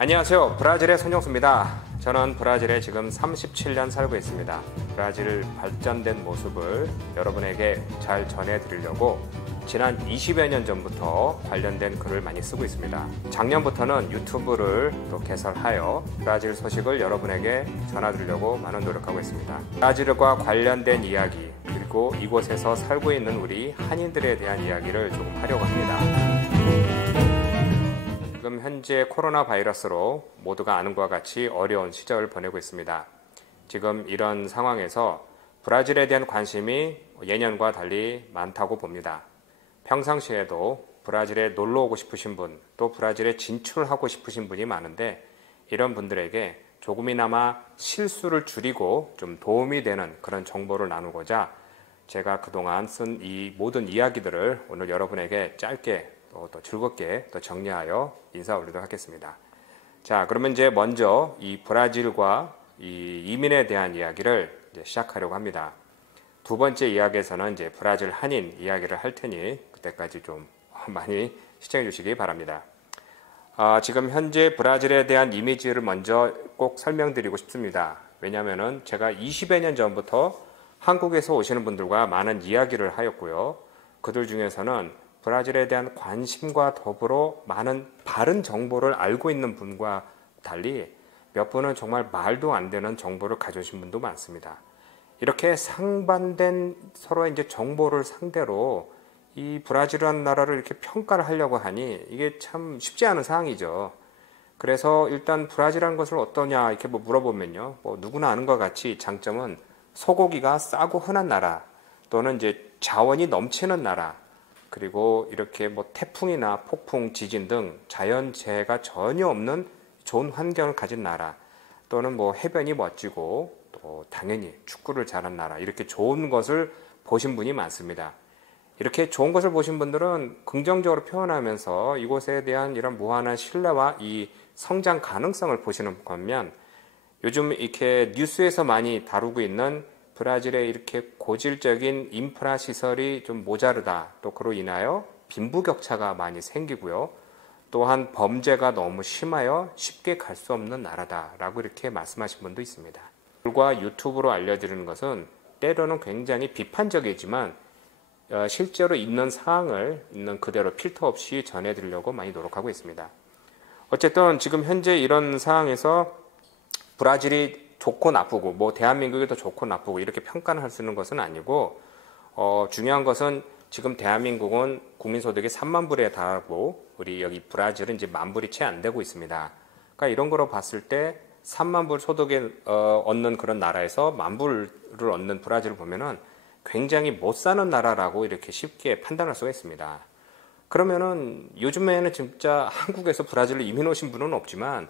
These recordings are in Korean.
안녕하세요. 브라질의 손정수입니다. 저는 브라질에 지금 37년 살고 있습니다. 브라질 발전된 모습을 여러분에게 잘 전해드리려고 지난 20여 년 전부터 관련된 글을 많이 쓰고 있습니다. 작년부터는 유튜브를 또 개설하여 브라질 소식을 여러분에게 전해드리려고 많은 노력하고 있습니다. 브라질과 관련된 이야기, 그리고 이곳에서 살고 있는 우리 한인들에 대한 이야기를 조금 하려고 합니다. 지금 현재 코로나 바이러스로 모두가 아는 것과 같이 어려운 시절을 보내고 있습니다. 지금 이런 상황에서 브라질에 대한 관심이 예년과 달리 많다고 봅니다. 평상시에도 브라질에 놀러 오고 싶으신 분, 또 브라질에 진출하고 싶으신 분이 많은데 이런 분들에게 조금이나마 실수를 줄이고 좀 도움이 되는 그런 정보를 나누고자 제가 그동안 쓴 이 모든 이야기들을 오늘 여러분에게 짧게 또 즐겁게 또 정리하여 인사 올리도록 하겠습니다. 자, 그러면 이제 먼저 이 브라질과 이 이민에 대한 이야기를 이제 시작하려고 합니다. 두 번째 이야기에서는 이제 브라질 한인 이야기를 할 테니 그때까지 좀 많이 시청해 주시기 바랍니다. 지금 현재 브라질에 대한 이미지를 먼저 꼭 설명드리고 싶습니다. 왜냐하면은 제가 20여 년 전부터 한국에서 오시는 분들과 많은 이야기를 하였고요. 그들 중에서는 브라질에 대한 관심과 더불어 많은 바른 정보를 알고 있는 분과 달리 몇 분은 정말 말도 안 되는 정보를 가져오신 분도 많습니다. 이렇게 상반된 서로의 이제 정보를 상대로 이 브라질이라는 나라를 이렇게 평가를 하려고 하니 이게 참 쉽지 않은 상황이죠. 그래서 일단 브라질이라는 것을 어떠냐 이렇게 물어보면요. 누구나 아는 것 같이 장점은 소고기가 싸고 흔한 나라, 또는 이제 자원이 넘치는 나라, 그리고 이렇게 태풍이나 폭풍, 지진 등 자연재해가 전혀 없는 좋은 환경을 가진 나라, 또는 해변이 멋지고 또 당연히 축구를 잘하는 나라, 이렇게 좋은 것을 보신 분이 많습니다. 이렇게 좋은 것을 보신 분들은 긍정적으로 표현하면서 이곳에 대한 이런 무한한 신뢰와 이 성장 가능성을 보시는 반면, 요즘 이렇게 뉴스에서 많이 다루고 있는 브라질의 이렇게 고질적인 인프라 시설이 좀 모자르다, 또 그로 인하여 빈부격차가 많이 생기고요. 또한 범죄가 너무 심하여 쉽게 갈 수 없는 나라다라고 이렇게 말씀하신 분도 있습니다. 글과 유튜브로 알려드리는 것은 때로는 굉장히 비판적이지만 실제로 있는 상황을 있는 그대로 필터 없이 전해드리려고 많이 노력하고 있습니다. 어쨌든 지금 현재 이런 상황에서 브라질이 좋고 나쁘고 대한민국이 더 좋고 나쁘고 이렇게 평가를 할 수 있는 것은 아니고, 중요한 것은 지금 대한민국은 국민소득이 3만 불에 달하고 우리 여기 브라질은 이제 10,000불이 채 안 되고 있습니다. 그러니까 이런 거로 봤을 때 3만 불 소득에 얻는 그런 나라에서 10,000불을 얻는 브라질을 보면은 굉장히 못 사는 나라라고 이렇게 쉽게 판단할 수가 있습니다. 그러면은 요즘에는 진짜 한국에서 브라질로 이민 오신 분은 없지만,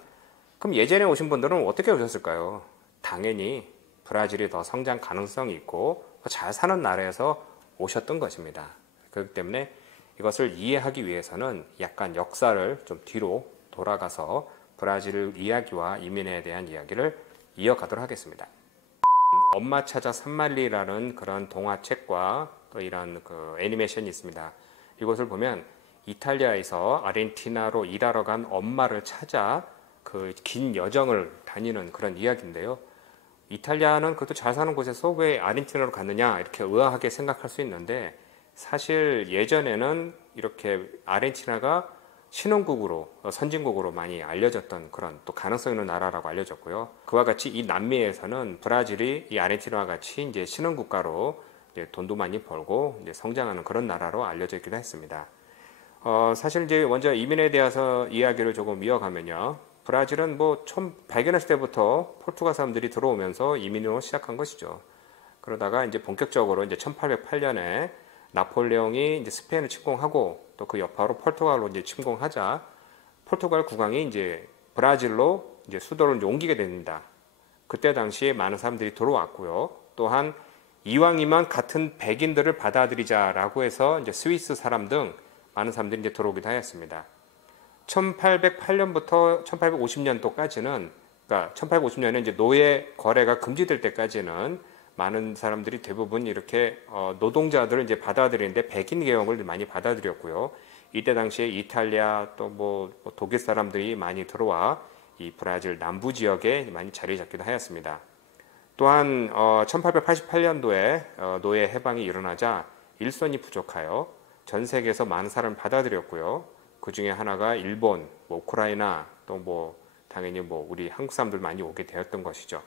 그럼 예전에 오신 분들은 어떻게 오셨을까요? 당연히 브라질이 더 성장 가능성이 있고 잘 사는 나라에서 오셨던 것입니다. 그렇기 때문에 이것을 이해하기 위해서는 약간 역사를 좀 뒤로 돌아가서 브라질 이야기와 이민에 대한 이야기를 이어가도록 하겠습니다. 엄마 찾아 산말리라는 그런 동화책과 또 이런 애니메이션이 있습니다. 이것을 보면 이탈리아에서 아르헨티나로 일하러 간 엄마를 찾아 그 긴 여정을 다니는 그런 이야기인데요. 이탈리아는 그것도 잘 사는 곳에서 왜 아르헨티나로 갔느냐 이렇게 의아하게 생각할 수 있는데, 사실 예전에는 이렇게 아르헨티나가 신혼국으로 선진국으로 많이 알려졌던 그런 또 가능성 있는 나라라고 알려졌고요. 그와 같이 이 남미에서는 브라질이 이 아르헨티나와 같이 이제 신혼국가로 이제 돈도 많이 벌고 이제 성장하는 그런 나라로 알려져 있기도 했습니다. 사실 이제 먼저 이민에 대해서 이야기를 조금 이어가면요. 브라질은 처음 발견했을 때부터 포르투갈 사람들이 들어오면서 이민으로 시작한 것이죠. 그러다가 이제 본격적으로 이제 1808년에 나폴레옹이 이제 스페인을 침공하고 또 그 여파로 포르투갈로 이제 침공하자 포르투갈 국왕이 이제 브라질로 이제 수도를 이제 옮기게 됩니다. 그때 당시에 많은 사람들이 들어왔고요. 또한 이왕이면 같은 백인들을 받아들이자라고 해서 이제 스위스 사람 등 많은 사람들이 이제 들어오기도 하였습니다. 1808년부터 1850년도까지는, 그러니까 1850년에 이제 노예 거래가 금지될 때까지는 많은 사람들이 대부분 이렇게 노동자들을 이제 받아들이는데 백인 계층을 많이 받아들였고요. 이때 당시에 이탈리아 또 독일 사람들이 많이 들어와 이 브라질 남부 지역에 많이 자리 잡기도 하였습니다. 또한 1888년도에 노예 해방이 일어나자 일손이 부족하여 전 세계에서 많은 사람을 받아들였고요. 그 중에 하나가 일본, 우크라이나, 또 당연히 우리 한국 사람들 많이 오게 되었던 것이죠.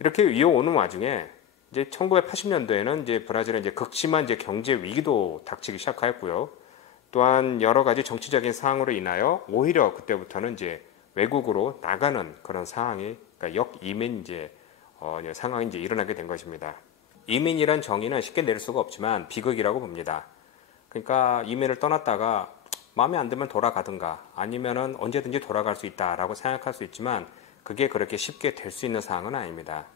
이렇게 이어오는 와중에 이제 1980년도에는 이제 브라질은 이제 극심한 이제 경제 위기도 닥치기 시작하였고요. 또한 여러 가지 정치적인 상황으로 인하여 오히려 그때부터는 이제 외국으로 나가는 그런 상황이, 그러니까 역이민 상황이 이제 일어나게 된 것입니다. 이민이란 정의는 쉽게 내릴 수가 없지만 비극이라고 봅니다. 그러니까 이민을 떠났다가 마음에 안 들면 돌아가든가 아니면은 언제든지 돌아갈 수 있다라고 생각할 수 있지만 그게 그렇게 쉽게 될 수 있는 상황은 아닙니다.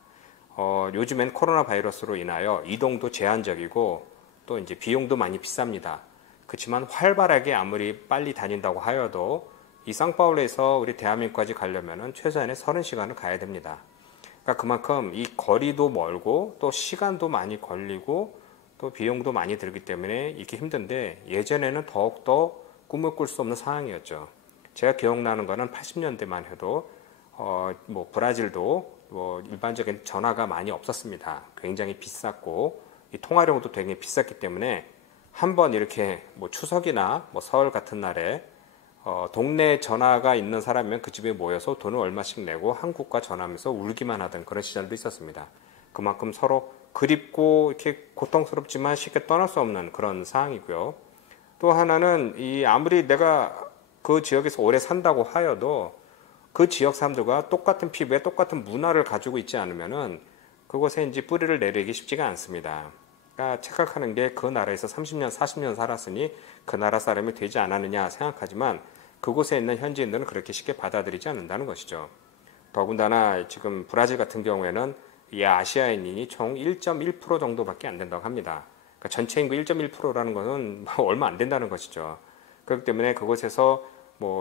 요즘엔 코로나 바이러스로 인하여 이동도 제한적이고 또 이제 비용도 많이 비쌉니다. 그렇지만 활발하게 아무리 빨리 다닌다고 하여도 이 상파울루에서 우리 대한민국까지 가려면은 최소한의 30시간을 가야 됩니다. 그러니까 그만큼 이 거리도 멀고 또 시간도 많이 걸리고 또 비용도 많이 들기 때문에 이게 힘든데 예전에는 더욱더 꿈을 꿀 수 없는 상황이었죠. 제가 기억나는 거는 80년대만 해도 브라질도 일반적인 전화가 많이 없었습니다. 굉장히 비쌌고 이 통화료도 되게 비쌌기 때문에 한번 이렇게 추석이나 설 같은 날에 동네 전화가 있는 사람이면 그 집에 모여서 돈을 얼마씩 내고 한국과 전화하면서 울기만 하던 그런 시절도 있었습니다. 그만큼 서로 그립고 이렇게 고통스럽지만 쉽게 떠날 수 없는 그런 상황이고요. 또 하나는 아무리 내가 그 지역에서 오래 산다고 하여도 그 지역 사람들과 똑같은 피부에 똑같은 문화를 가지고 있지 않으면은 그곳에 이제 뿌리를 내리기 쉽지가 않습니다. 그러니까 착각하는 게 그 나라에서 30년, 40년 살았으니 그 나라 사람이 되지 않았느냐 생각하지만 그곳에 있는 현지인들은 그렇게 쉽게 받아들이지 않는다는 것이죠. 더군다나 지금 브라질 같은 경우에는 이 아시아인이 총 1.1% 정도밖에 안 된다고 합니다. 그러니까 전체 인구 1.1%라는 것은 얼마 안 된다는 것이죠. 그렇기 때문에 그곳에서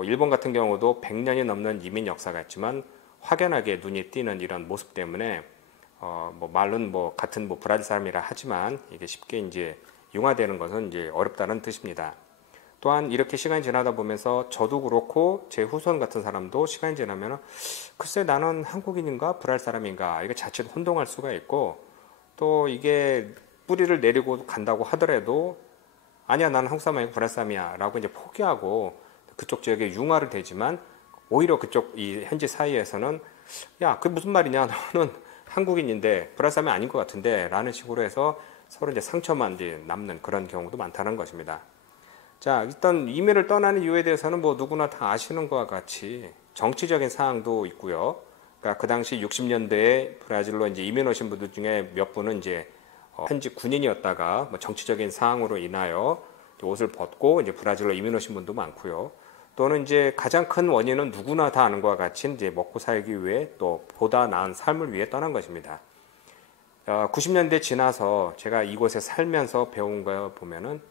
일본 같은 경우도 100년이 넘는 이민 역사가 있지만 확연하게 눈이 띄는 이런 모습 때문에 말은 같은 브라질 사람이라 하지만 이게 쉽게 이제 융화되는 것은 이제 어렵다는 뜻입니다. 또한 이렇게 시간이 지나다 보면서 저도 그렇고 제 후손 같은 사람도 시간이 지나면 글쎄 나는 한국인인가 브라질 사람인가 이거 자칫 혼동할 수가 있고 또 이게 뿌리를 내리고 간다고 하더라도 아니야 나는 한국 사람이 아니고 브라질 사람이야 라고 이제 포기하고 그쪽 지역에 융화를 되지만 오히려 그쪽 이 현지 사이에서는 야 그게 무슨 말이냐 너는 한국인인데 브라질 사람이 아닌 것 같은데 라는 식으로 해서 서로 이제 상처만 이제 남는 그런 경우도 많다는 것입니다. 자, 일단 이민을 떠나는 이유에 대해서는 누구나 다 아시는 것과 같이 정치적인 사항도 있고요. 그러니까 그 당시 60년대에 브라질로 이제 이민 오신 분들 중에 몇 분은 이제 현지 군인이었다가 정치적인 사항으로 인하여 옷을 벗고 이제 브라질로 이민 오신 분도 많고요. 또는 이제 가장 큰 원인은 누구나 다 아는 것과 같이 이제 먹고 살기 위해 또 보다 나은 삶을 위해 떠난 것입니다. 90년대 지나서 제가 이곳에 살면서 배운 거 보면은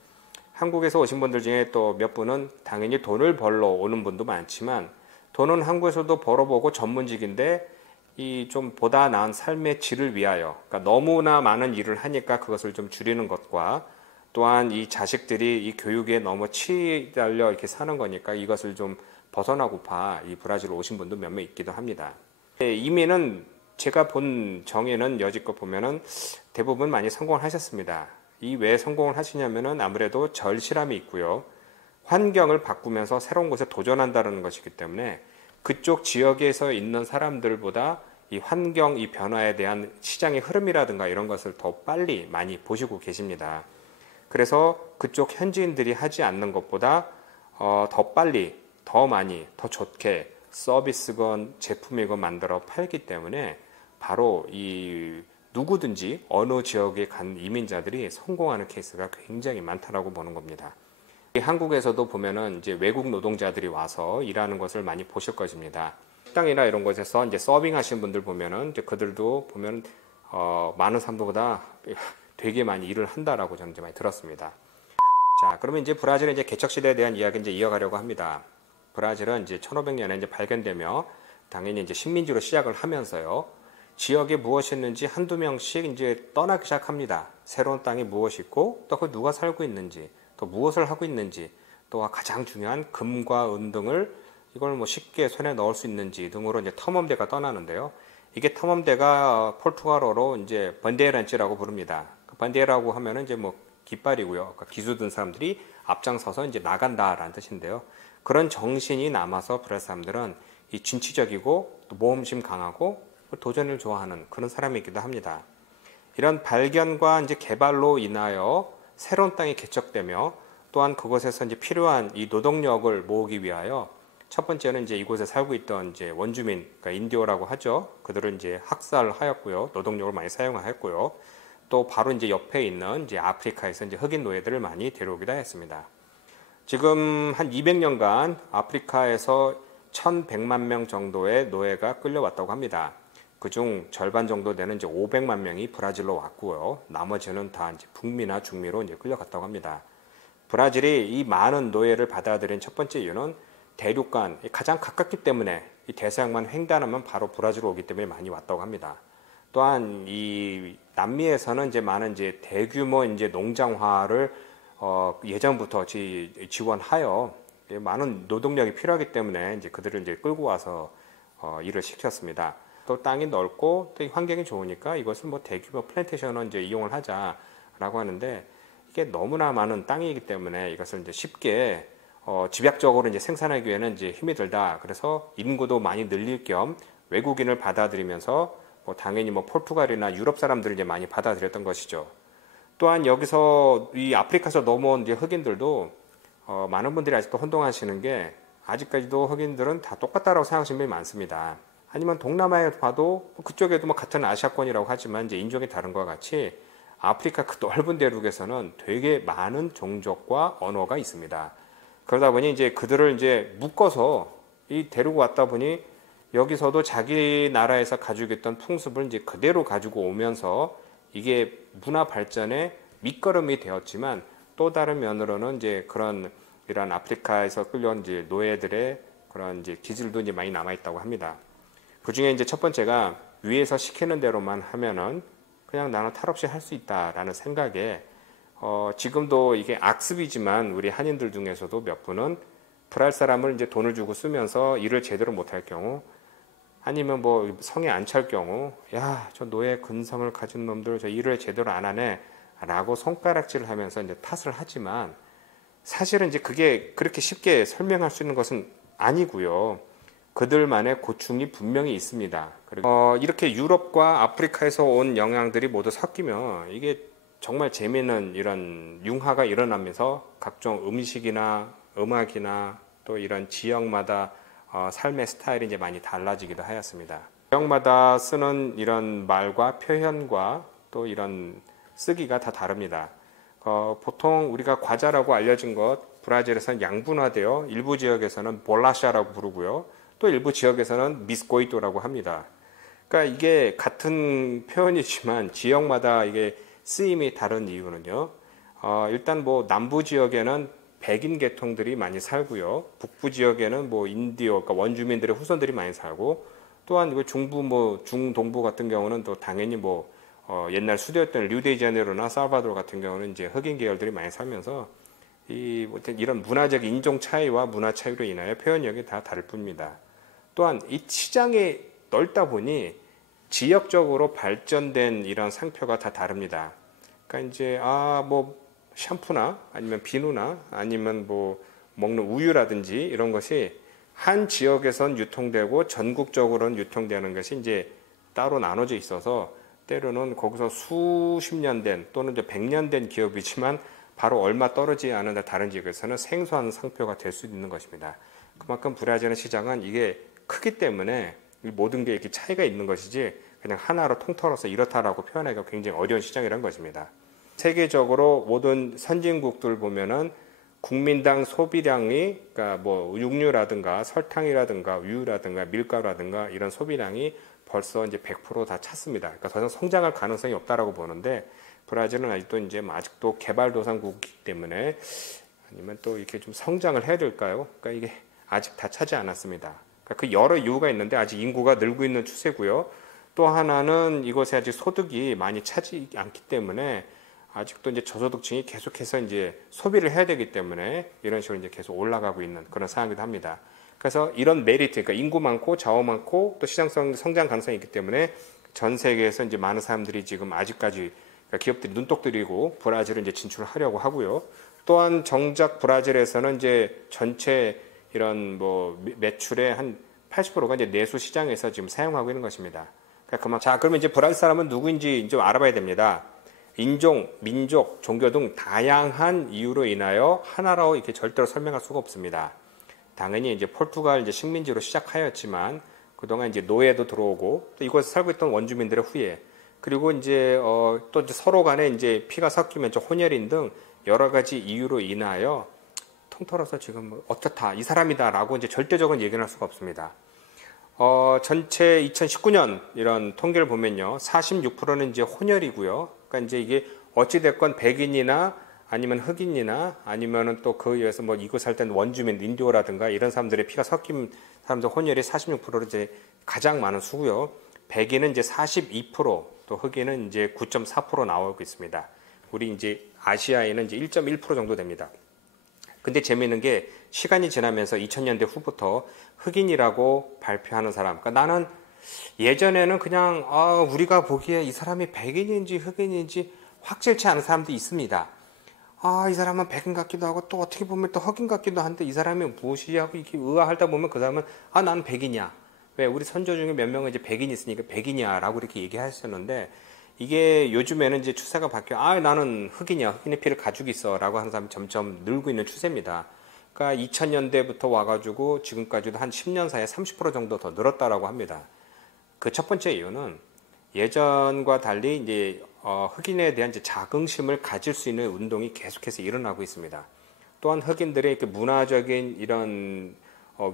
한국에서 오신 분들 중에 또 몇 분은 당연히 돈을 벌러 오는 분도 많지만 돈은 한국에서도 벌어보고 전문직인데 이 좀 보다 나은 삶의 질을 위하여 그러니까 너무나 많은 일을 하니까 그것을 좀 줄이는 것과 또한 이 자식들이 이 교육에 너무 치달려 이렇게 사는 거니까 이것을 좀 벗어나고파 이 브라질로 오신 분도 몇 명 있기도 합니다. 이민은 제가 본 정의는 여지껏 보면은 대부분 많이 성공을 하셨습니다. 이 왜 성공을 하시냐면은 아무래도 절실함이 있고요. 환경을 바꾸면서 새로운 곳에 도전한다는 것이기 때문에 그쪽 지역에서 있는 사람들보다 이 환경, 이 변화에 대한 시장의 흐름이라든가 이런 것을 더 빨리 많이 보시고 계십니다. 그래서 그쪽 현지인들이 하지 않는 것보다 더 빨리, 더 많이, 더 좋게 서비스건 제품이건 만들어 팔기 때문에 바로 이 누구든지 어느 지역에 간 이민자들이 성공하는 케이스가 굉장히 많다라고 보는 겁니다. 한국에서도 보면은 이제 외국 노동자들이 와서 일하는 것을 많이 보실 것입니다. 식당이나 이런 곳에서 이제 서빙하시는 분들 보면은 이제 그들도 보면 많은 사람들보다 되게 많이 일을 한다라고 저는 이제 많이 들었습니다. 자, 그러면 이제 브라질의 이제 개척 시대에 대한 이야기 이제 이어가려고 합니다. 브라질은 이제 1500년에 이제 발견되며 당연히 이제 식민지로 시작을 하면서요. 지역에 무엇이 있는지 한두 명씩 이제 떠나기 시작합니다. 새로운 땅에 무엇이 있고 또 그 누가 살고 있는지 또 무엇을 하고 있는지 또 가장 중요한 금과 은 등을 이걸 뭐 쉽게 손에 넣을 수 있는지 등으로 이제 탐험대가 떠나는데요. 이게 탐험대가 포르투갈어로 이제 번데란치라고 부릅니다. 번데라고 하면은 이제 뭐 깃발이고요. 그러니까 기수든 사람들이 앞장서서 이제 나간다라는 뜻인데요. 그런 정신이 남아서 브라질 사람들은 이 진취적이고 또 모험심 강하고 도전을 좋아하는 그런 사람이기도 합니다. 이런 발견과 이제 개발로 인하여 새로운 땅이 개척되며 또한 그곳에서 이제 필요한 이 노동력을 모으기 위하여 첫 번째는 이제 이곳에 살고 있던 이제 원주민, 그러니까 인디오라고 하죠. 그들을 이제 학살하였고요. 노동력을 많이 사용하였고요. 또 바로 이제 옆에 있는 이제 아프리카에서 이제 흑인 노예들을 많이 데려오기도 했습니다. 지금 한 200년간 아프리카에서 1,100만 명 정도의 노예가 끌려왔다고 합니다. 그중 절반 정도 되는 이제 500만 명이 브라질로 왔고요. 나머지는 다 이제 북미나 중미로 이제 끌려갔다고 합니다. 브라질이 이 많은 노예를 받아들인 첫 번째 이유는 대륙간 가장 가깝기 때문에 이 대서양만 횡단하면 바로 브라질로 오기 때문에 많이 왔다고 합니다. 또한 이 남미에서는 이제 많은 이제 대규모 이제 농장화를 예전부터 지원하여 많은 노동력이 필요하기 때문에 이제 그들을 이제 끌고 와서 일을 시켰습니다. 또 땅이 넓고 또 환경이 좋으니까 이것을 뭐 대규모 플랜테이션을 이제 이용을 하자라고 하는데 이게 너무나 많은 땅이기 때문에 이것을 이제 쉽게 집약적으로 이제 생산하기 위해는 이제 힘이 들다. 그래서 인구도 많이 늘릴 겸 외국인을 받아들이면서 뭐 당연히 뭐 포르투갈이나 유럽 사람들을 이제 많이 받아들였던 것이죠. 또한 여기서 이 아프리카에서 넘어온 이제 흑인들도 많은 분들이 아직도 혼동하시는 게 아직까지도 흑인들은 다 똑같다라고 생각하시는 분이 많습니다. 아니면 동남아에 봐도 그쪽에도 뭐 같은 아시아권이라고 하지만 이제 인종이 다른 것과 같이 아프리카 그 넓은 대륙에서는 되게 많은 종족과 언어가 있습니다. 그러다 보니 이제 그들을 이제 묶어서 이 데리고 왔다 보니 여기서도 자기 나라에서 가지고 있던 풍습을 이제 그대로 가지고 오면서 이게 문화 발전의 밑거름이 되었지만 또 다른 면으로는 이제 그런 이런 아프리카에서 끌려온 이제 노예들의 그런 이제 기질도 이제 많이 남아 있다고 합니다. 그 중에 이제 첫 번째가 위에서 시키는 대로만 하면은 그냥 나는 탈없이 할 수 있다라는 생각에 지금도 이게 악습이지만 우리 한인들 중에서도 몇 분은 브라질 사람을 이제 돈을 주고 쓰면서 일을 제대로 못할 경우 아니면 뭐 성에 안 찰 경우 야, 저 노예 근성을 가진 놈들 저 일을 제대로 안 하네 라고 손가락질을 하면서 이제 탓을 하지만 사실은 이제 그게 그렇게 쉽게 설명할 수 있는 것은 아니고요. 그들만의 고충이 분명히 있습니다. 그리고 이렇게 유럽과 아프리카에서 온 영향들이 모두 섞이면 이게 정말 재미있는 이런 융화가 일어나면서 각종 음식이나 음악이나 또 이런 지역마다 삶의 스타일이 이제 많이 달라지기도 하였습니다. 지역마다 쓰는 이런 말과 표현과 또 이런 쓰기가 다 다릅니다. 보통 우리가 과자라고 알려진 것 브라질에서는 양분화되어 일부 지역에서는 볼라샤라고 부르고요. 또 일부 지역에서는 미스코이토라고 합니다. 그러니까 이게 같은 표현이지만 지역마다 이게 쓰임이 다른 이유는요. 일단 뭐 남부 지역에는 백인 계통들이 많이 살고요. 북부 지역에는 뭐 인디오, 그러니까 원주민들의 후손들이 많이 살고 또한 그 중부 뭐 중동부 같은 경우는 또 당연히 뭐 옛날 수도였던 류데자네이루나 살바도르 같은 경우는 이제 흑인 계열들이 많이 살면서 이런 문화적 인종 차이와 문화 차이로 인하여 표현력이 다 다를 뿐입니다. 또한 이 시장이 넓다 보니 지역적으로 발전된 이런 상표가 다 다릅니다. 그러니까 이제 뭐 샴푸나 아니면 비누나 아니면 뭐 먹는 우유라든지 이런 것이 한 지역에선 유통되고 전국적으로는 유통되는 것이 이제 따로 나눠져 있어서 때로는 거기서 수십 년 된 또는 이제 100년 된 기업이지만 바로 얼마 떨어지지 않은 다른 지역에서는 생소한 상표가 될 수 있는 것입니다. 그만큼 브라질의 시장은 이게 크기 때문에 모든 게 이렇게 차이가 있는 것이지 그냥 하나로 통틀어서 이렇다라고 표현하기가 굉장히 어려운 시장이라는 것입니다. 세계적으로 모든 선진국들 보면은 국민당 소비량이 그러니까 뭐 육류라든가 설탕이라든가 우유라든가 밀가루라든가 이런 소비량이 벌써 이제 100% 다 찼습니다. 그러니까 더 이상 성장할 가능성이 없다라고 보는데 브라질은 아직도 이제 아직도 개발도상국이기 때문에 아니면 또 이렇게 좀 성장을 해야 될까요? 그러니까 이게 아직 다 차지 않았습니다. 그러니까 그 여러 이유가 있는데 아직 인구가 늘고 있는 추세고요. 또 하나는 이것에 아직 소득이 많이 차지 않기 때문에 아직도 이제 저소득층이 계속해서 이제 소비를 해야 되기 때문에 이런 식으로 이제 계속 올라가고 있는 그런 상황이기도 합니다. 그래서 이런 메리트, 그러니까 인구 많고 자원 많고 또 시장성 성장 가능성이 있기 때문에 전 세계에서 이제 많은 사람들이 지금 아직까지 그러니까 기업들이 눈독 들이고 브라질을 이제 진출을 하려고 하고요. 또한 정작 브라질에서는 이제 전체 이런 뭐 매출의 한 80%가 이제 내수 시장에서 지금 사용하고 있는 것입니다. 그러니까 자, 그러면 이제 브라질 사람은 누구인지 좀 알아봐야 됩니다. 인종, 민족, 종교 등 다양한 이유로 인하여 하나로 이렇게 절대로 설명할 수가 없습니다. 당연히 이제 포르투갈 이제 식민지로 시작하였지만 그동안 이제 노예도 들어오고 또 이곳에 살고 있던 원주민들의 후예 그리고 이제 또 이제 서로 간에 이제 피가 섞이면 혼혈인 등 여러 가지 이유로 인하여 통틀어서 지금 어떻다 이 사람이다라고 이제 절대적인 얘기는 할 수가 없습니다. 전체 2019년 이런 통계를 보면요, 46%는 이제 혼혈이고요. 그러니까 이제 이게 어찌됐건 백인이나 아니면 흑인이나 아니면은 또 그 위에서 뭐 이곳 살 때는 원주민, 인디오라든가 이런 사람들의 피가 섞인 사람들 혼혈이 46%로 이제 가장 많은 수고요. 백인은 이제 42%, 또 흑인은 이제 9.4% 나오고 있습니다. 우리 이제 아시아에는 이제 1.1% 정도 됩니다. 근데 재미있는 게 시간이 지나면서 2000년대 후부터 흑인이라고 발표하는 사람, 그러니까 나는 예전에는 그냥 우리가 보기에 이 사람이 백인인지 흑인인지 확실치 않은 사람도 있습니다. 이 사람은 백인 같기도 하고 또 어떻게 보면 또 흑인 같기도 한데 이 사람이 무엇이 하고 이렇게 의아하다 보면 그 사람은 나는 백인이야. 왜 우리 선조 중에 몇 명은 이제 백인이 있으니까 백인이야라고 이렇게 얘기하셨는데 이게 요즘에는 이제 추세가 바뀌어 나는 흑인이야. 흑인의 피를 가지고 있어라고 하는 사람이 점점 늘고 있는 추세입니다. 그러니까 2000년대부터 와가지고 지금까지도 한 10년 사이에 30% 정도 더 늘었다라고 합니다. 그 첫 번째 이유는 예전과 달리 이제 흑인에 대한 이제 자긍심을 가질 수 있는 운동이 계속해서 일어나고 있습니다. 또한 흑인들의 그 문화적인 이런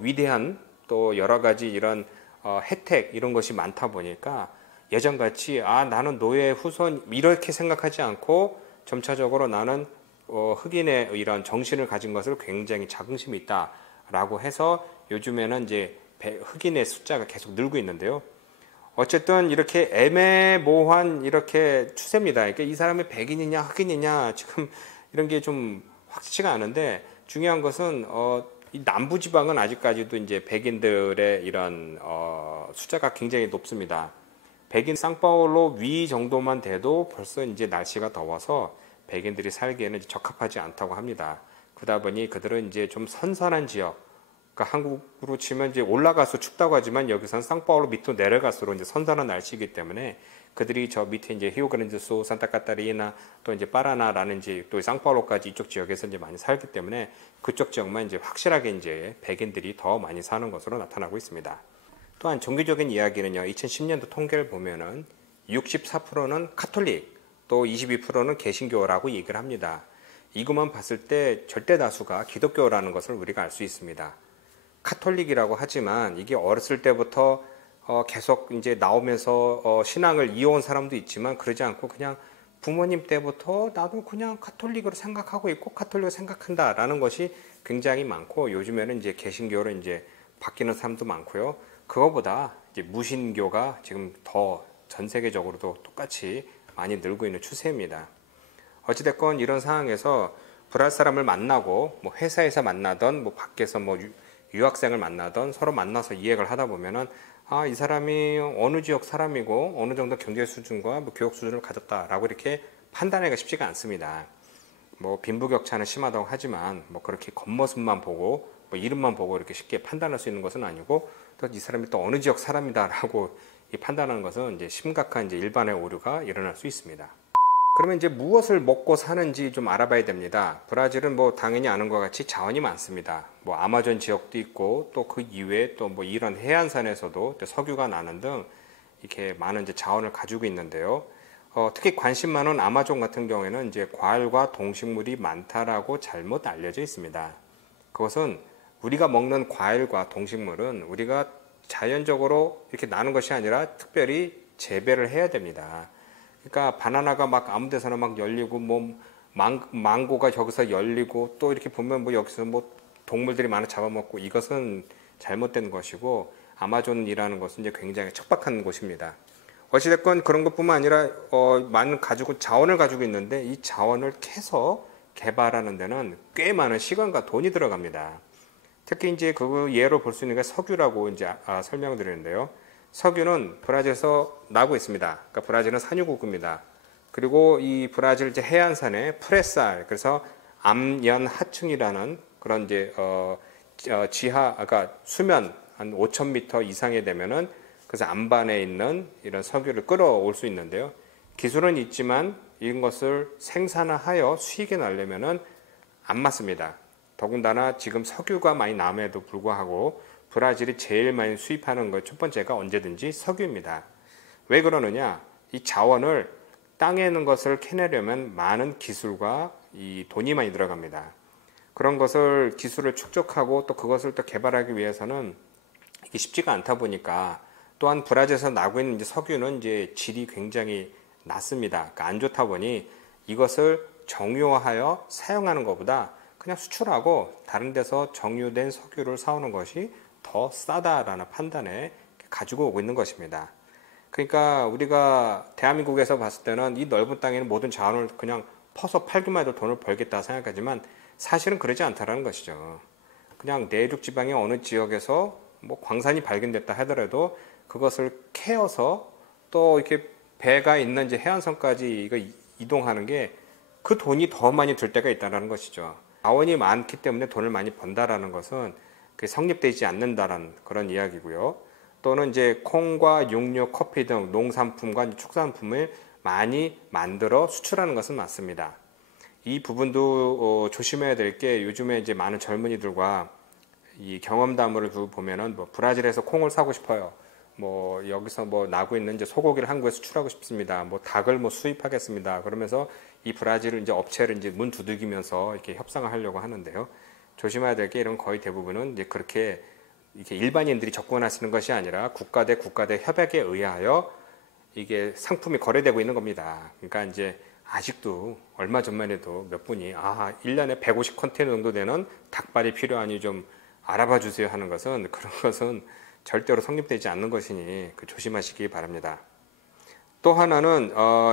위대한 또 여러 가지 이런 혜택 이런 것이 많다 보니까 예전같이 나는 노예 후손 이렇게 생각하지 않고 점차적으로 나는 흑인의 이런 정신을 가진 것을 굉장히 자긍심이 있다라고 해서 요즘에는 이제 흑인의 숫자가 계속 늘고 있는데요. 어쨌든 이렇게 애매모호한 이렇게 추세입니다. 그러니까 이 사람이 백인이냐 흑인이냐 지금 이런 게 좀 확실치가 않은데 중요한 것은 이 남부지방은 아직까지도 이제 백인들의 이런 숫자가 굉장히 높습니다. 백인 상파울로 위 정도만 돼도 벌써 이제 날씨가 더워서 백인들이 살기에는 적합하지 않다고 합니다. 그러다 보니 그들은 이제 좀 선선한 지역, 그러니까 한국으로 치면 이제 올라가서 춥다고 하지만 여기서는 상파울로 밑으로 내려갈수록 이제 선선한 날씨이기 때문에 그들이 저 밑에 이제 히오그란데수, 산타카타리나 또 이제 파라나라는 이제 또 상파울로까지 이쪽 지역에서 이제 많이 살기 때문에 그쪽 지역만 이제 확실하게 이제 백인들이 더 많이 사는 것으로 나타나고 있습니다. 또한 종교적인 이야기는요, 2010년도 통계를 보면은 64%는 카톨릭, 또 22%는 개신교라고 얘기를 합니다. 이것만 봤을 때 절대 다수가 기독교라는 것을 우리가 알 수 있습니다. 카톨릭이라고 하지만 이게 어렸을 때부터 계속 이제 나오면서 신앙을 이어온 사람도 있지만 그러지 않고 그냥 부모님 때부터 나도 그냥 카톨릭으로 생각하고 있고 카톨릭으로 생각한다라는 것이 굉장히 많고 요즘에는 이제 개신교로 이제 바뀌는 사람도 많고요. 그거보다 이제 무신교가 지금 더 전 세계적으로도 똑같이 많이 늘고 있는 추세입니다. 어찌됐건 이런 상황에서 브라질 사람을 만나고 뭐 회사에서 만나던 뭐 밖에서 뭐 유학생을 만나던 서로 만나서 이야기를 하다 보면은 이 사람이 어느 지역 사람이고 어느 정도 경제 수준과 뭐 교육 수준을 가졌다라고 이렇게 판단하기가 쉽지가 않습니다. 뭐 빈부격차는 심하다고 하지만 뭐 그렇게 겉모습만 보고 뭐 이름만 보고 이렇게 쉽게 판단할 수 있는 것은 아니고 또 이 사람이 또 어느 지역 사람이다라고 판단하는 것은 이제 심각한 이제 일반의 오류가 일어날 수 있습니다. 그러면 이제 무엇을 먹고 사는지 좀 알아봐야 됩니다. 브라질은 뭐 당연히 아는 것 같이 자원이 많습니다. 뭐 아마존 지역도 있고 또 그 이외에 또 뭐 이런 해안선에서도 석유가 나는 등 이렇게 많은 이제 자원을 가지고 있는데요. 특히 관심 많은 아마존 같은 경우에는 이제 과일과 동식물이 많다라고 잘못 알려져 있습니다. 그것은 우리가 먹는 과일과 동식물은 우리가 자연적으로 이렇게 나는 것이 아니라 특별히 재배를 해야 됩니다. 그러니까 바나나가 막 아무 데서나 막 열리고 뭐 망고가 여기서 열리고 또 이렇게 보면 뭐 여기서 뭐 동물들이 많이 잡아먹고 이것은 잘못된 것이고 아마존이라는 것은 이제 굉장히 척박한 곳입니다. 어찌됐건 그런 것뿐만 아니라 많은 자원을 가지고 있는데 이 자원을 캐서 개발하는 데는 꽤 많은 시간과 돈이 들어갑니다. 특히 이제 그 예로 볼 수 있는 게 석유라고 이제 설명을 드리는데요. 석유는 브라질에서 나고 있습니다. 그러니까 브라질은 산유국입니다. 그리고 이 브라질 이제 해안산에 프레살, 그래서 암연하층이라는 그런 이제 그러니까 수면 한 5,000m 이상이 되면은 그래서 안반에 있는 이런 석유를 끌어올 수 있는데요. 기술은 있지만 이런 것을 생산하여 수익에 내려면은 안 맞습니다. 더군다나 지금 석유가 많이 남에도 불구하고 브라질이 제일 많이 수입하는 것 첫 번째가 언제든지 석유입니다. 왜 그러느냐? 이 자원을 땅에 있는 것을 캐내려면 많은 기술과 이 돈이 많이 들어갑니다. 그런 것을 기술을 축적하고 또 그것을 또 개발하기 위해서는 이게 쉽지가 않다 보니까 또한 브라질에서 나고 있는 이제 석유는 이제 질이 굉장히 낮습니다. 그러니까 안 좋다 보니 이것을 정유화하여 사용하는 것보다 그냥 수출하고 다른 데서 정유된 석유를 사오는 것이 더 싸다라는 판단에 가지고 오고 있는 것입니다. 그러니까 우리가 대한민국에서 봤을 때는 이 넓은 땅에는 모든 자원을 그냥 퍼서 팔기만 해도 돈을 벌겠다 생각하지만 사실은 그러지 않다라는 것이죠. 그냥 내륙 지방의 어느 지역에서 뭐 광산이 발견됐다 하더라도 그것을 캐어서 또 이렇게 배가 있는 이제 해안선까지 이거 이동하는 게 그 돈이 더 많이 들 때가 있다는 것이죠. 자원이 많기 때문에 돈을 많이 번다라는 것은 그게 성립되지 않는다라는 그런 이야기고요. 또는 이제 콩과 육류, 커피 등 농산품과 축산품을 많이 만들어 수출하는 것은 맞습니다. 이 부분도 조심해야 될 게 요즘에 이제 많은 젊은이들과 이 경험담을 보면은 뭐 브라질에서 콩을 사고 싶어요. 뭐 여기서 뭐 나고 있는 이제 소고기를 한국에 수출하고 싶습니다. 뭐 닭을 뭐 수입하겠습니다. 그러면서 이 브라질 이제 업체를 이제 문 두들기면서 이렇게 협상을 하려고 하는데요. 조심해야 될 게 이런 거의 대부분은 이제 그렇게 이게 일반인들이 접근하시는 것이 아니라 국가 대 협약에 의하여 이게 상품이 거래되고 있는 겁니다. 그러니까 이제 아직도 얼마 전만 해도 몇 분이 1년에 150 컨테이너 정도 되는 닭발이 필요하니 좀 알아봐 주세요 하는 것은 그런 것은 절대로 성립되지 않는 것이니 조심하시기 바랍니다. 또 하나는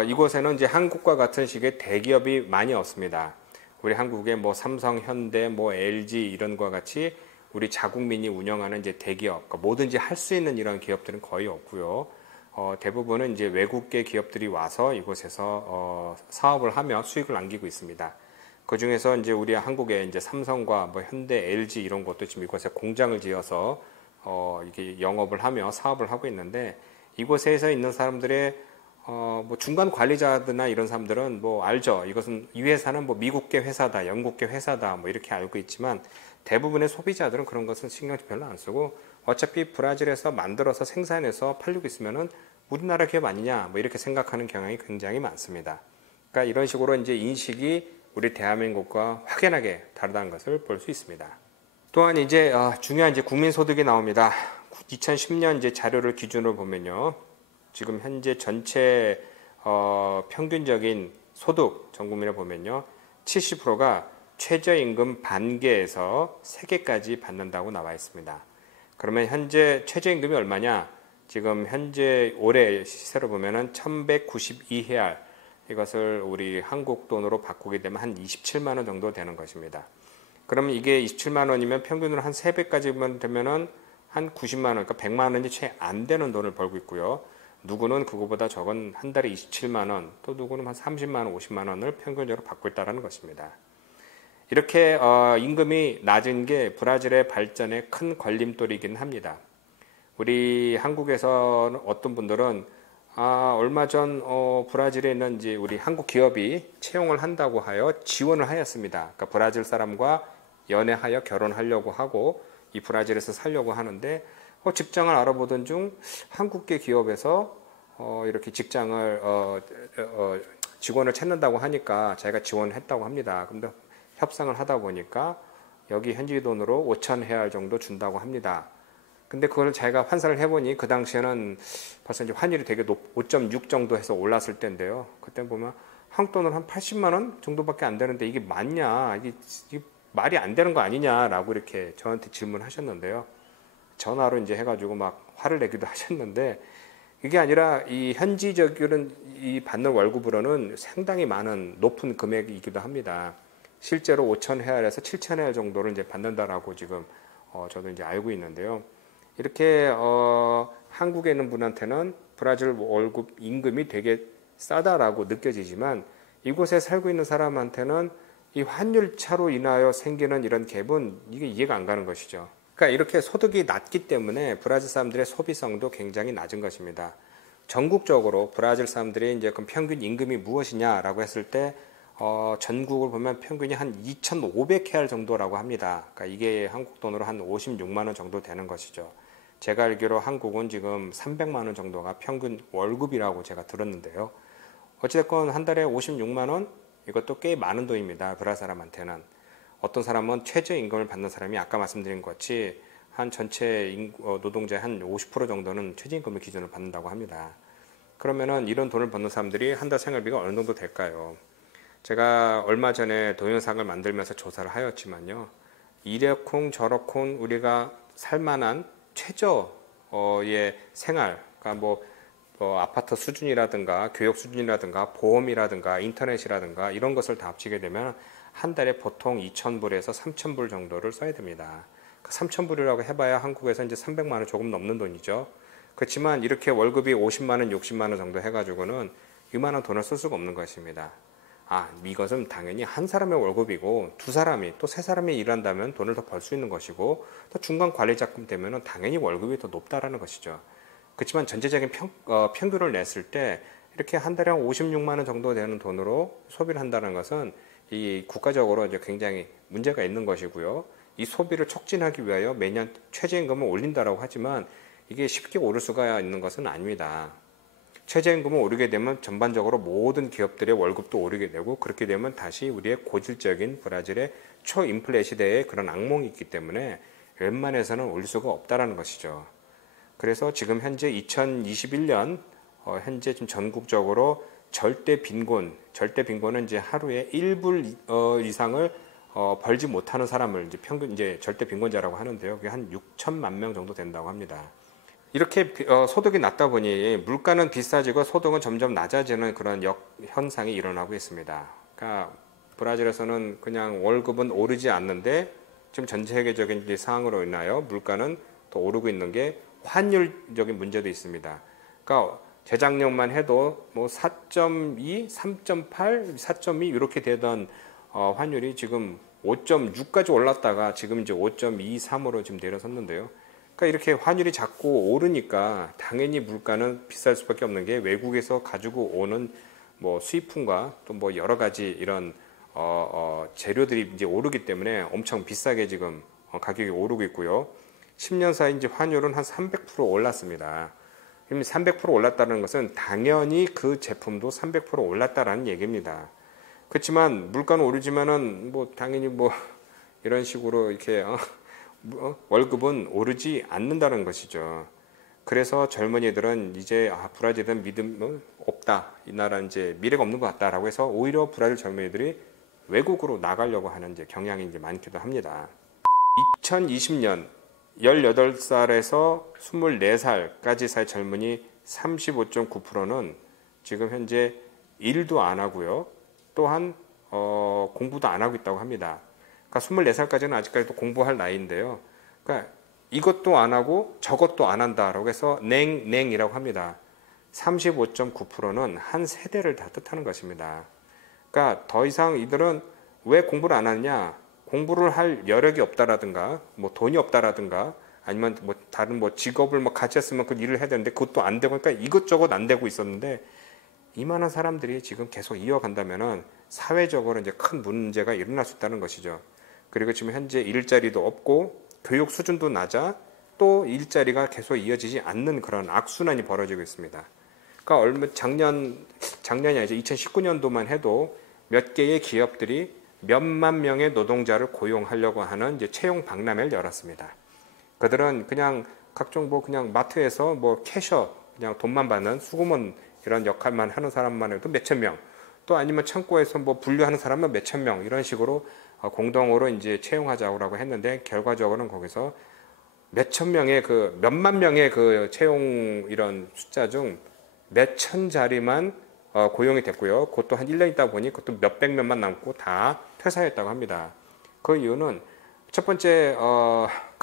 이곳에는 이제 한국과 같은 식의 대기업이 많이 없습니다. 우리 한국에 뭐 삼성, 현대, 뭐 LG 이런 것과 같이 우리 자국민이 운영하는 이제 대기업, 그러니까 뭐든지 할 수 있는 이런 기업들은 거의 없고요. 대부분은 이제 외국계 기업들이 와서 이곳에서 사업을 하며 수익을 남기고 있습니다. 그 중에서 이제 우리 한국의 이제 삼성과 뭐 현대, LG 이런 것도 지금 이곳에 공장을 지어서 이게 영업을 하며 사업을 하고 있는데 이곳에서 있는 사람들의 뭐 중간 관리자들이나 이런 사람들은 뭐 알죠. 이것은 이 회사는 뭐 미국계 회사다, 영국계 회사다, 뭐 이렇게 알고 있지만 대부분의 소비자들은 그런 것은 신경 별로 안 쓰고 어차피 브라질에서 만들어서 생산해서 팔리고 있으면은 우리나라 기업 아니냐, 뭐 이렇게 생각하는 경향이 굉장히 많습니다. 그러니까 이런 식으로 이제 인식이 우리 대한민국과 확연하게 다르다는 것을 볼 수 있습니다. 또한 이제 중요한 이제 국민소득이 나옵니다. 2010년 이제 자료를 기준으로 보면요. 지금 현재 전체 평균적인 소득 전 국민을 보면요. 70%가 최저임금 반개에서 3개까지 받는다고 나와 있습니다. 그러면 현재 최저임금이 얼마냐? 지금 현재 올해 시세로 보면은 1192헤알 이것을 우리 한국 돈으로 바꾸게 되면 한 27만 원 정도 되는 것입니다. 그러면 이게 27만 원이면 평균으로 한 3배까지만 되면은 한 90만 원, 그러니까 100만 원이 채 안 되는 돈을 벌고 있고요. 누구는 그거보다 적은 한 달에 27만 원, 또 누구는 한 30만 원, 50만 원을 평균적으로 받고 있다는 것입니다. 이렇게 임금이 낮은 게 브라질의 발전에 큰 걸림돌이긴 합니다. 우리 한국에서 어떤 분들은 얼마 전 브라질에 있는 이제 우리 한국 기업이 채용을 한다고 하여 지원을 하였습니다. 그러니까 브라질 사람과 연애하여 결혼하려고 하고 이 브라질에서 살려고 하는데 직장을 알아보던 중 한국계 기업에서 이렇게 직장을 직원을 찾는다고 하니까 자기가 지원을 했다고 합니다. 근데 협상을 하다 보니까 여기 현지 돈으로 5천 헤알 정도 준다고 합니다. 근데 그걸 자기가 환산을 해보니 그 당시에는 벌써 이제 환율이 되게 5.6 정도 해서 올랐을 때인데요. 그때 보면 한국 돈으로 한 80만 원 정도밖에 안 되는데 이게 맞냐? 이게 말이 안 되는 거 아니냐라고 이렇게 저한테 질문하셨는데요. 전화로 이제 해가지고 막 화를 내기도 하셨는데 이게 아니라 이 현지적으로는 이 받는 월급으로는 상당히 많은 높은 금액이기도 합니다. 실제로 5천 헤알에서 7천 헤알 정도를 이제 받는다라고 지금 저도 이제 알고 있는데요. 이렇게 한국에 있는 분한테는 브라질 월급 임금이 되게 싸다라고 느껴지지만 이곳에 살고 있는 사람한테는 이 환율 차로 인하여 생기는 이런 갭은 이게 이해가 안 가는 것이죠. 그러니까 이렇게 소득이 낮기 때문에 브라질 사람들의 소비성도 굉장히 낮은 것입니다. 전국적으로 브라질 사람들이 이제 그럼 평균 임금이 무엇이냐라고 했을 때 전국을 보면 평균이 한 2,500 레알 정도라고 합니다. 그러니까 이게 한국 돈으로 한 56만 원 정도 되는 것이죠. 제가 알기로 한국은 지금 300만 원 정도가 평균 월급이라고 제가 들었는데요. 어찌됐건 한 달에 56만 원 이것도 꽤 많은 돈입니다. 브라질 사람한테는. 어떤 사람은 최저임금을 받는 사람이 아까 말씀드린 것 같이 한 전체 노동자의 한 50% 정도는 최저임금을 기준으로 받는다고 합니다. 그러면은 이런 돈을 버는 사람들이 한 달 생활비가 어느 정도 될까요? 제가 얼마 전에 동영상을 만들면서 조사를 하였지만요. 이래쿵 저래쿵 우리가 살만한 최저의 생활, 그러니까 아파트 수준이라든가 교육 수준이라든가 보험이라든가 인터넷이라든가 이런 것을 다 합치게 되면 한 달에 보통 2,000불에서 3,000불 정도를 써야 됩니다. 3,000불이라고 해봐야 한국에서 이제 300만 원 조금 넘는 돈이죠. 그렇지만 이렇게 월급이 50만 원, 60만 원 정도 해가지고는 이만한 돈을 쓸 수가 없는 것입니다. 이것은 당연히 한 사람의 월급이고 두 사람이 또 세 사람이 일한다면 돈을 더 벌 수 있는 것이고 또 중간 관리자금 되면은 당연히 월급이 더 높다라는 것이죠. 그렇지만 전체적인 평균을 냈을 때 이렇게 한 달에 56만 원 정도 되는 돈으로 소비를 한다는 것은 이 국가적으로 이제 굉장히 문제가 있는 것이고요. 이 소비를 촉진하기 위하여 매년 최저임금을 올린다라고 하지만 이게 쉽게 오를 수가 있는 것은 아닙니다. 최저임금을 오르게 되면 전반적으로 모든 기업들의 월급도 오르게 되고 그렇게 되면 다시 우리의 고질적인 브라질의 초인플레 시대에 그런 악몽이 있기 때문에 웬만해서는 올릴 수가 없다라는 것이죠. 그래서 지금 현재 2021년 현재 지금 전국적으로 절대 빈곤은 이제 하루에 1불 이상을 벌지 못하는 사람을 이제 평균 이제 절대 빈곤자라고 하는데요. 그게 한 6천만 명 정도 된다고 합니다. 이렇게 소득이 낮다 보니 물가는 비싸지고 소득은 점점 낮아지는 그런 현상이 일어나고 있습니다. 그러니까 브라질에서는 그냥 월급은 오르지 않는데 지금 전 세계적인 상황으로 인하여 물가는 더 오르고 있는 게 환율적인 문제도 있습니다. 그러니까 재작년만 해도 뭐 4.2, 3.8, 4.2 이렇게 되던 환율이 지금 5.6까지 올랐다가 지금 이제 5.23으로 지금 내려섰는데요. 그러니까 이렇게 환율이 자꾸 오르니까 당연히 물가는 비쌀 수밖에 없는 게 외국에서 가지고 오는 뭐 수입품과 또 뭐 여러 가지 이런 재료들이 이제 오르기 때문에 엄청 비싸게 지금 가격이 오르고 있고요. 10년 사이 이제 환율은 한 300% 올랐습니다. 그럼 300% 올랐다는 것은 당연히 그 제품도 300% 올랐다라는 얘기입니다. 그렇지만 물가는 오르지만은 뭐 당연히 뭐 이런 식으로 이렇게 월급은 오르지 않는다는 것이죠. 그래서 젊은이들은 이제 브라질은 믿음 없다. 이 나라는 이제 미래가 없는 것 같다라고 해서 오히려 브라질 젊은이들이 외국으로 나가려고 하는 이제 경향이 이제 많기도 합니다. 2020년 18살에서 24살까지 살 젊은이 35.9%는 지금 현재 일도 안 하고요. 또한 공부도 안 하고 있다고 합니다. 그러니까 24살까지는 아직까지도 공부할 나이인데요. 그러니까 이것도 안 하고 저것도 안 한다라고 해서 냉이라고 합니다. 35.9%는 한 세대를 다 뜻하는 것입니다. 그러니까 더 이상 이들은 왜 공부를 안 하느냐? 공부를 할 여력이 없다라든가, 뭐 돈이 없다라든가, 아니면 뭐 다른 뭐 직업을 뭐 같이 했으면 그 일을 해야 되는데 그것도 안 되고, 그러니까 이것저것 안 되고 있었는데 이만한 사람들이 지금 계속 이어간다면은 사회적으로 이제 큰 문제가 일어날 수 있다는 것이죠. 그리고 지금 현재 일자리도 없고 교육 수준도 낮아 또 일자리가 계속 이어지지 않는 그런 악순환이 벌어지고 있습니다. 그러니까 작년이 아니죠. 2019년도만 해도 몇 개의 기업들이 몇만 명의 노동자를 고용하려고 하는 이제 채용 박람회를 열었습니다. 그들은 그냥 각종 뭐 그냥 마트에서 뭐 캐셔 그냥 돈만 받는 수고문 이런 역할만 하는 사람만 해도 몇천 명, 또 아니면 창고에서 뭐 분류하는 사람은 몇천 명 이런 식으로 공동으로 이제 채용하자고 했는데 결과적으로는 거기서 몇천 명의 몇만 명의 그 채용 이런 숫자 중 몇천 자리만 고용이 됐고요. 그것도 한 1년 있다 보니 그것도 몇백 명만 남고 다 퇴사했다고 합니다. 그 이유는 첫 번째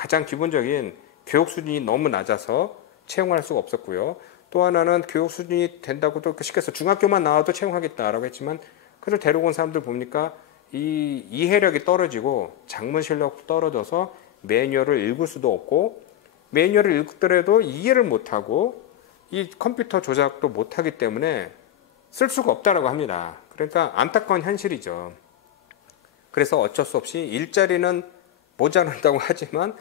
가장 기본적인 교육 수준이 너무 낮아서 채용할 수가 없었고요. 또 하나는 교육 수준이 된다고 또 쉽게 해서 중학교만 나와도 채용하겠다라고 했지만 그걸 데리고 온 사람들 보니까 이 이해력이 떨어지고 작문 실력도 떨어져서 매뉴얼을 읽을 수도 없고 매뉴얼을 읽더라도 이해를 못하고 이 컴퓨터 조작도 못하기 때문에 쓸 수가 없다라고 합니다. 그러니까 안타까운 현실이죠. 그래서 어쩔 수 없이 일자리는 모자란다고 하지만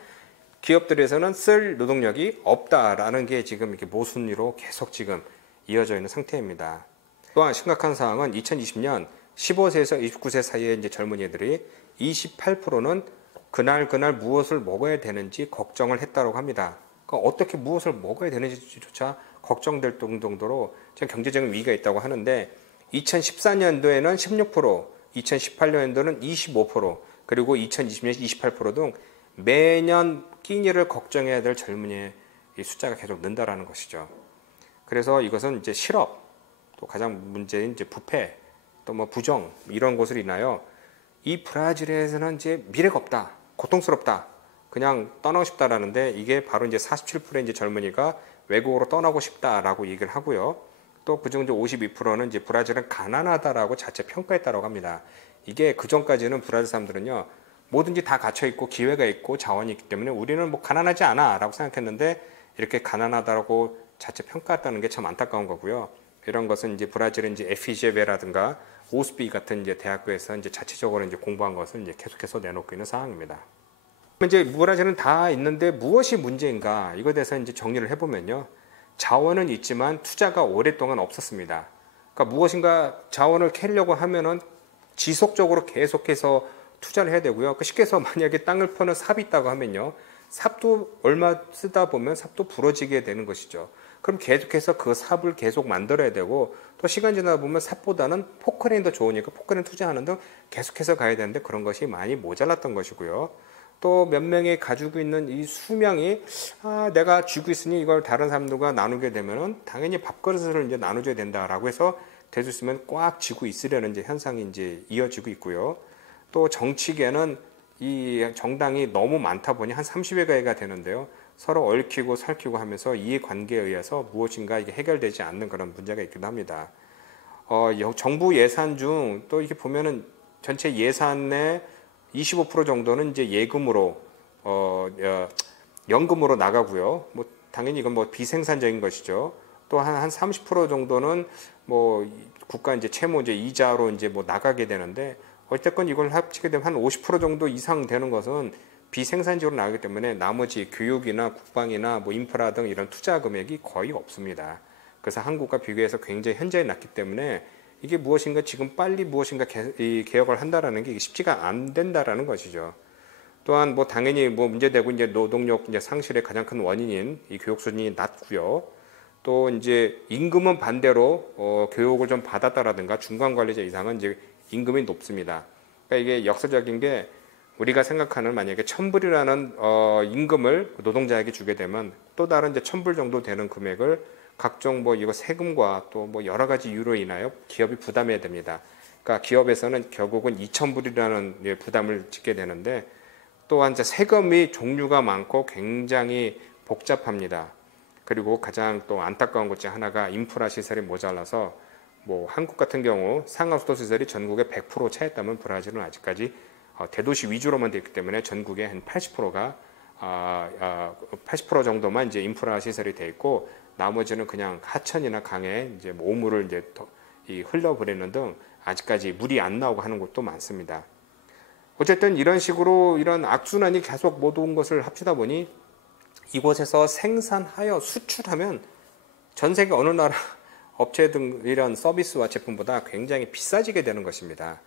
기업들에서는 쓸 노동력이 없다라는 게 지금 이렇게 모순위로 계속 지금 이어져 있는 상태입니다. 또한 심각한 사항은 2020년 15세에서 29세 사이의 이제 젊은이들이 28%는 그날 무엇을 먹어야 되는지 걱정을 했다고 합니다. 그러니까 어떻게 무엇을 먹어야 되는지조차 걱정될 정도로 지금 경제적인 위기가 있다고 하는데 2014년도에는 16%, 2018년도에는 25%, 그리고 2020년 28% 등 매년 끼니를 걱정해야 될 젊은이의 숫자가 계속 는다라는 것이죠. 그래서 이것은 이제 실업, 또 가장 문제인 이제 부패, 또 뭐 부정 이런 것으로 인하여 이 브라질에서는 이제 미래가 없다, 고통스럽다, 그냥 떠나고 싶다라는데 이게 바로 이제 47%의 이제 젊은이가 외국으로 떠나고 싶다라고 얘기를 하고요. 또 그중 이제 52%는 이제 브라질은 가난하다라고 자체 평가했다라고 합니다. 이게 그 전까지는 브라질 사람들은요, 뭐든지 다 갇혀 있고 기회가 있고 자원이 있기 때문에 우리는 뭐 가난하지 않아라고 생각했는데 이렇게 가난하다라고 자체 평가했다는 게 참 안타까운 거고요. 이런 것은 이제 브라질은 이제 FGV라든가 오스비 같은 이제 대학교에서 이제 자체적으로 이제 공부한 것을 이제 계속해서 내놓고 있는 상황입니다. 이제 브라질은 다 있는데 무엇이 문제인가 이거에 대해서 이제 정리를 해보면요, 자원은 있지만 투자가 오랫동안 없었습니다. 그러니까 무엇인가 자원을 캐려고 하면은 지속적으로 계속해서 투자를 해야 되고요. 쉽게 해서 만약에 땅을 퍼는 삽이 있다고 하면요, 삽도 얼마 쓰다 보면 삽도 부러지게 되는 것이죠. 그럼 계속해서 그 삽을 계속 만들어야 되고, 또 시간 지나다 보면 삽보다는 포크레인이 더 좋으니까 포크레인 투자하는 등 계속해서 가야 되는데 그런 것이 많이 모자랐던 것이고요. 또 몇 명이 가지고 있는 이 수명이 내가 쥐고 있으니 이걸 다른 사람들과 나누게 되면은 당연히 밥그릇을 이제 나눠줘야 된다라고 해서 될 수 있으면 꽉 쥐고 있으려는 이제 현상이 이제 이어지고 있고요. 또 정치계는 이 정당이 너무 많다 보니 한 30여 개가 되는데요. 서로 얽히고 설키고 하면서 이해관계에 의해서 무엇인가 이게 해결되지 않는 그런 문제가 있기도 합니다. 정부 예산 중 또 이렇게 보면은 전체 예산의 25% 정도는 이제 예금으로 연금으로 나가고요. 뭐 당연히 이건 뭐 비생산적인 것이죠. 또 한 30% 정도는 뭐 국가 이제 채무 이제 이자로 이제 뭐 나가게 되는데, 어쨌건 이걸 합치게 되면 한 50% 정도 이상 되는 것은 비생산적으로 나가기 때문에 나머지 교육이나 국방이나 뭐 인프라 등 이런 투자 금액이 거의 없습니다. 그래서 한국과 비교해서 굉장히 현저히 낮기 때문에 이게 무엇인가 지금 빨리 무엇인가 개혁을 한다라는 게 쉽지가 안 된다라는 것이죠. 또한 뭐 당연히 뭐 문제되고 이제 노동력 이제 상실의 가장 큰 원인인 이 교육 수준이 낮고요. 또 이제 임금은 반대로 교육을 좀 받았다라든가 중간 관리자 이상은 이제 임금이 높습니다. 그러니까 이게 역사적인 게, 우리가 생각하는 만약에 1,000불이라는 임금을 노동자에게 주게 되면 또 다른 이제 1,000불 정도 되는 금액을 각종 뭐 이거 세금과 또 뭐 여러 가지 이유로 인하여 기업이 부담해야 됩니다. 그러니까 기업에서는 결국은 2,000불이라는 부담을 짓게 되는데, 또한 이제 세금이 종류가 많고 굉장히 복잡합니다. 그리고 가장 또 안타까운 것 중 하나가 인프라 시설이 모자라서, 뭐 한국 같은 경우 상하수도 시설이 전국에 100% 차였다면 브라질은 아직까지 대도시 위주로만 되어 있기 때문에 전국의 한 80%가 80% 정도만 이제 인프라 시설이 되어 있고, 나머지는 그냥 하천이나 강에 이제 뭐 오물을 이제 흘려보내는 등 아직까지 물이 안 나오고 하는 곳도 많습니다. 어쨌든 이런 식으로 이런 악순환이 계속 모든 것을 합치다 보니 이곳에서 생산하여 수출하면 전 세계 어느 나라 업체 등 이런 서비스와 제품보다 굉장히 비싸지게 되는 것입니다.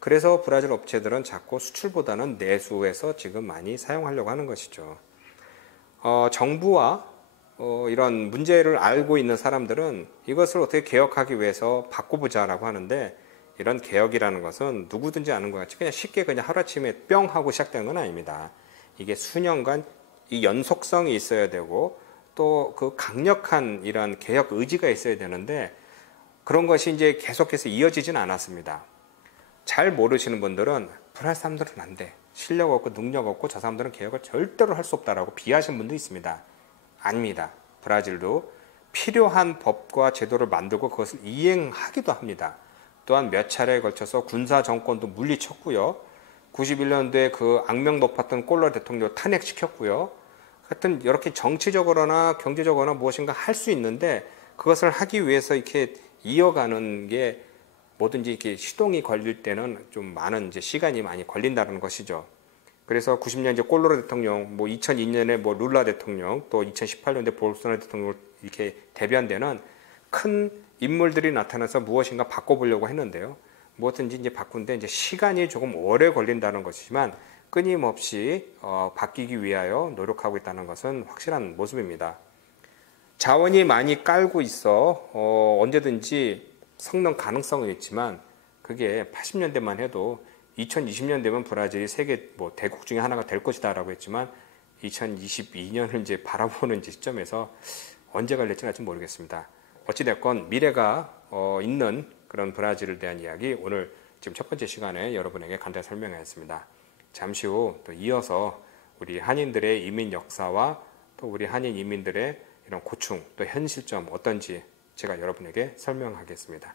그래서 브라질 업체들은 자꾸 수출보다는 내수에서 지금 많이 사용하려고 하는 것이죠. 정부와 이런 문제를 알고 있는 사람들은 이것을 어떻게 개혁하기 위해서 바꿔보자라고 하는데, 이런 개혁이라는 것은 누구든지 아는 것 같이 그냥 쉽게 그냥 하루아침에 뿅 하고 시작되는 건 아닙니다. 이게 수년간 이 연속성이 있어야 되고, 또 그 강력한 이런 개혁 의지가 있어야 되는데, 그런 것이 이제 계속해서 이어지진 않았습니다. 잘 모르시는 분들은 브라질 사람들은 안 돼, 실력 없고 능력 없고 저 사람들은 개혁을 절대로 할 수 없다라고 비하하시는 분도 있습니다. 아닙니다. 브라질도 필요한 법과 제도를 만들고 그것을 이행하기도 합니다. 또한 몇 차례에 걸쳐서 군사 정권도 물리쳤고요. 91년도에 그 악명 높았던 꼴로 대통령을 탄핵시켰고요. 하여튼 이렇게 정치적으로나 경제적으로나 무엇인가 할 수 있는데 그것을 하기 위해서 이렇게 이어가는 게 뭐든지 이렇게 시동이 걸릴 때는 좀 많은 이제 시간이 많이 걸린다는 것이죠. 그래서 90년 이제 꼴로로 대통령, 뭐 2002년에 뭐 룰라 대통령, 또 2018년에 볼소나로 대통령을 이렇게 대변되는 큰 인물들이 나타나서 무엇인가 바꿔보려고 했는데요. 무엇든지 이제 바꾼데 이제 시간이 조금 오래 걸린다는 것이지만 끊임없이 바뀌기 위하여 노력하고 있다는 것은 확실한 모습입니다. 자원이 많이 깔고 있어 언제든지 성능 가능성은 있지만 그게 80년대만 해도 2020년 되면 브라질이 세계 뭐 대국 중에 하나가 될 것이다라고 했지만 2022년을 이제 바라보는 시점에서 언제 갈릴지는 아직 모르겠습니다. 어찌됐건 미래가 있는 그런 브라질에 대한 이야기 오늘 지금 첫 번째 시간에 여러분에게 간단히 설명했습니다. 잠시 후 또 이어서 우리 한인들의 이민 역사와 또 우리 한인 이민들의 이런 고충 또 현실점 어떤지 제가 여러분에게 설명하겠습니다.